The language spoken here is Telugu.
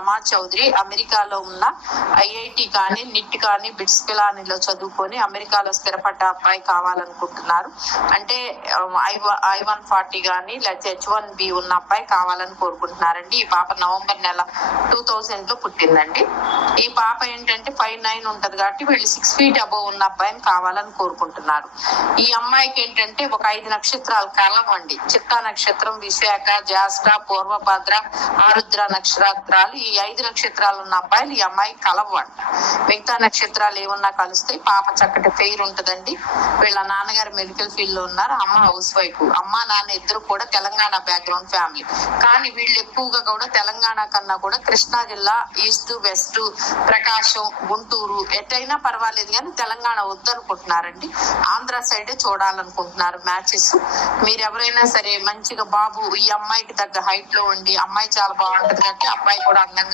రమా చౌదరి అమెరికాలో ఉన్న ఐఐటి కానీ నిట్ కానీ బిట్స్ పిలానీలో చదువుకొని అమెరికాలో స్థిరపడ్డ అబ్బాయి కావాలనుకుంటున్నారు. అంటే I-140 కానీ లేకపోతే H-1B ఉన్న అబ్బాయి కావాలని కోరుకుంటున్నారండి. ఈ పాప నవంబర్ నెల 2000 లో పుట్టిందండి. ఈ పాప ఏంటంటే 5'9" ఉంటది కాబట్టి వీళ్ళు 6 feet అబోవ్ ఉన్న అబ్బాయిని కావాలని కోరుకుంటున్నారు. ఈ అమ్మాయికి ఏంటంటే ఒక 5 నక్షత్రాలు కలవండి. చిత్తా నక్షత్రం, విశాఖ, జ్యేష్ఠ, పూర్వభద్ర, ఆరుద్ర నక్షత్రాలు, ఈ 5 నక్షత్రాలు ఉన్న అబ్బాయిలు ఈ అమ్మాయి కలవంట. మిగతా నక్షత్రాలు ఏమన్నా కలిస్తే పాప చక్కటి ఫెయిర్ ఉంటదండి. వీళ్ళ నాన్నగారు మెడికల్ ఫీల్డ్ లో ఉన్నారు, అమ్మ హౌస్ వైఫ్. అమ్మ నాన్న ఇద్దరు కూడా తెలంగాణ బ్యాక్గ్రౌండ్ ఫ్యామిలీ. కానీ వీళ్ళు ఎక్కువగా కూడా తెలంగాణ కన్నా కూడా కృష్ణా జిల్లా, ఈస్ట్, వెస్ట్, ప్రకాశం, గుంటూరు ఎటైనా పర్వాలేదు కానీ తెలంగాణ వద్దనుకుంటున్నారండి. ఆంధ్ర సైడే చూడాలనుకుంటున్నారు మ్యాచెస్. మీరు ఎవరైనా సరే మంచిగా బాబు ఈ అమ్మాయికి తగ్గ హైట్ లో ఉండి, అమ్మాయి చాలా బాగుంటది కాబట్టి అబ్బాయి కూడా